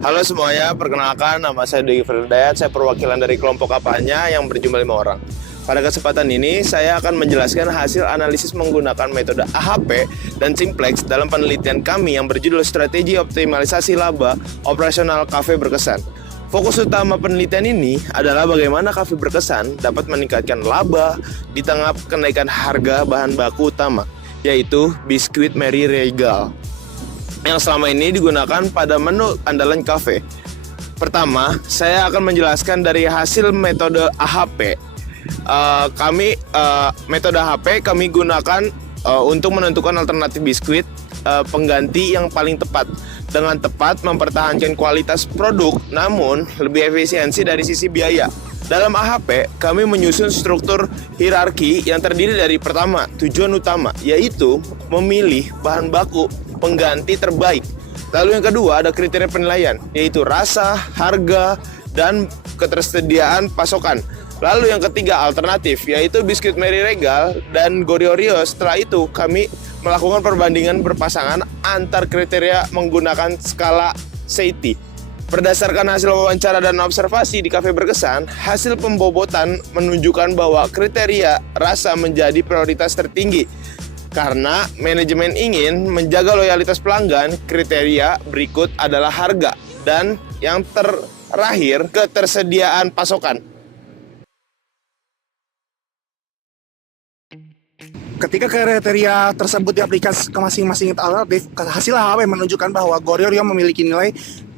Halo semuanya, perkenalkan nama saya Dwi Ferdayat, saya perwakilan dari kelompok Apanya yang berjumlah 5 orang. Pada kesempatan ini, saya akan menjelaskan hasil analisis menggunakan metode AHP dan Simplex dalam penelitian kami yang berjudul Strategi Optimalisasi Laba Operasional Kafe Berkesan. Fokus utama penelitian ini adalah bagaimana kafe berkesan dapat meningkatkan laba di tengah kenaikan harga bahan baku utama, yaitu biskuit Mary Regal yang selama ini digunakan pada menu andalan kafe. Pertama, saya akan menjelaskan dari hasil metode AHP. Metode AHP kami gunakan untuk menentukan alternatif biskuit pengganti yang paling tepat, dengan tepat mempertahankan kualitas produk namun lebih efisiensi dari sisi biaya. Dalam AHP, kami menyusun struktur hierarki yang terdiri dari pertama, tujuan utama, yaitu memilih bahan baku pengganti terbaik. Lalu yang kedua ada kriteria penilaian, yaitu rasa, harga, dan ketersediaan pasokan. Lalu yang ketiga alternatif, yaitu biskuit Mary Regal dan Goryeo. Setelah itu kami melakukan perbandingan berpasangan antar kriteria menggunakan skala Seiti. Berdasarkan hasil wawancara dan observasi di kafe berkesan, hasil pembobotan menunjukkan bahwa kriteria rasa menjadi prioritas tertinggi. Karena manajemen ingin menjaga loyalitas pelanggan, kriteria berikut adalah harga dan yang terakhir ketersediaan pasokan. Ketika kriteria tersebut diaplikasikan ke masing-masing alternatif, hasil AHP menunjukkan bahwa Goryeo memiliki nilai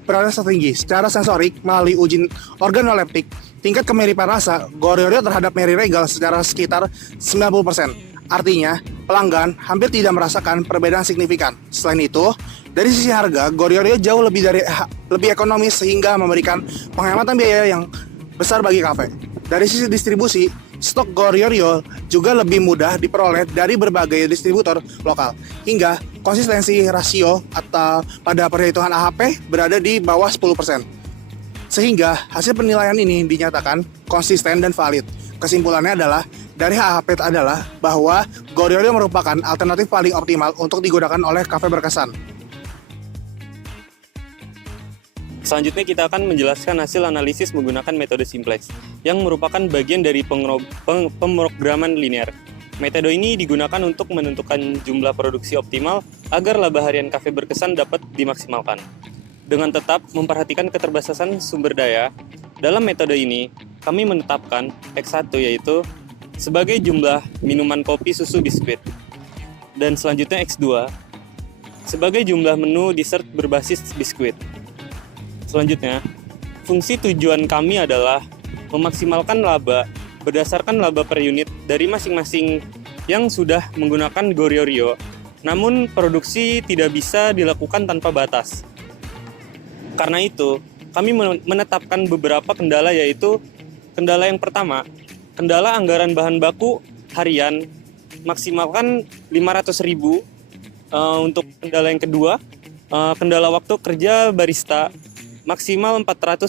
prioritas tertinggi. Secara sensorik, melalui uji organoleptik, tingkat kemiripan rasa Goryeo terhadap Mary Regal sekitar 90%. Artinya, pelanggan hampir tidak merasakan perbedaan signifikan. Selain itu, dari sisi harga, Goryeo jauh lebih ekonomis sehingga memberikan penghematan biaya yang besar bagi kafe. Dari sisi distribusi, stok Goryeo juga lebih mudah diperoleh dari berbagai distributor lokal, hingga konsistensi rasio atau pada perhitungan AHP berada di bawah 10%. Sehingga hasil penilaian ini dinyatakan konsisten dan valid. Kesimpulannya adalah dari AHP adalah bahwa Goryeo merupakan alternatif paling optimal untuk digunakan oleh kafe berkesan. Selanjutnya kita akan menjelaskan hasil analisis menggunakan metode Simplex yang merupakan bagian dari pemrograman linear. Metode ini digunakan untuk menentukan jumlah produksi optimal agar laba harian kafe berkesan dapat dimaksimalkan. Dengan tetap memperhatikan keterbatasan sumber daya, dalam metode ini kami menetapkan X1 yaitu sebagai jumlah minuman kopi, susu, biskuit. Dan selanjutnya X2 sebagai jumlah menu dessert berbasis biskuit. Selanjutnya, fungsi tujuan kami adalah memaksimalkan laba berdasarkan laba per unit dari masing-masing yang sudah menggunakan Goryeo. Namun produksi tidak bisa dilakukan tanpa batas. Karena itu, kami menetapkan beberapa kendala, yaitu kendala yang pertama, kendala anggaran bahan baku harian maksimalkan 500.000. Untuk kendala yang kedua, kendala waktu kerja barista maksimal 480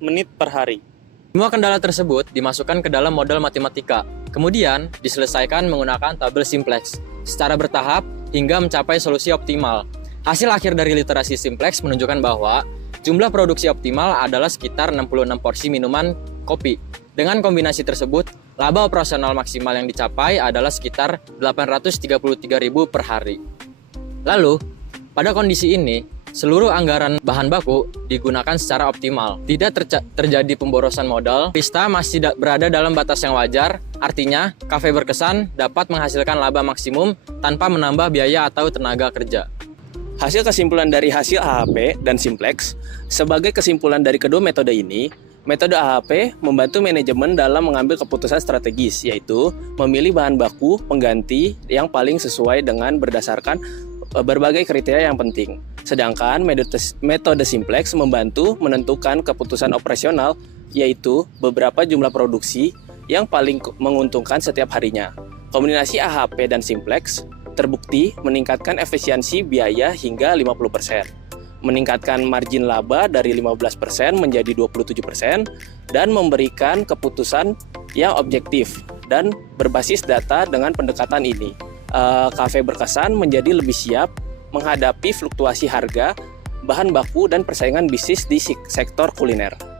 menit per hari. Semua kendala tersebut dimasukkan ke dalam model matematika, kemudian diselesaikan menggunakan tabel Simplex secara bertahap hingga mencapai solusi optimal. Hasil akhir dari literasi Simplex menunjukkan bahwa jumlah produksi optimal adalah sekitar 66 porsi minuman kopi. Dengan kombinasi tersebut, laba operasional maksimal yang dicapai adalah sekitar 833.000 per hari. Lalu, pada kondisi ini, seluruh anggaran bahan baku digunakan secara optimal. Tidak terjadi pemborosan modal, barista masih berada dalam batas yang wajar, artinya kafe berkesan dapat menghasilkan laba maksimum tanpa menambah biaya atau tenaga kerja. Hasil kesimpulan dari hasil AHP dan Simplex, sebagai kesimpulan dari kedua metode ini, metode AHP membantu manajemen dalam mengambil keputusan strategis, yaitu memilih bahan baku pengganti yang paling sesuai dengan berdasarkan berbagai kriteria yang penting. Sedangkan metode Simplex membantu menentukan keputusan operasional, yaitu beberapa jumlah produksi yang paling menguntungkan setiap harinya. Kombinasi AHP dan Simplex terbukti meningkatkan efisiensi biaya hingga 50%, meningkatkan margin laba dari 15% menjadi 27%, dan memberikan keputusan yang objektif dan berbasis data. Dengan pendekatan ini, kafe berkesan menjadi lebih siap menghadapi fluktuasi harga bahan baku dan persaingan bisnis di sektor kuliner.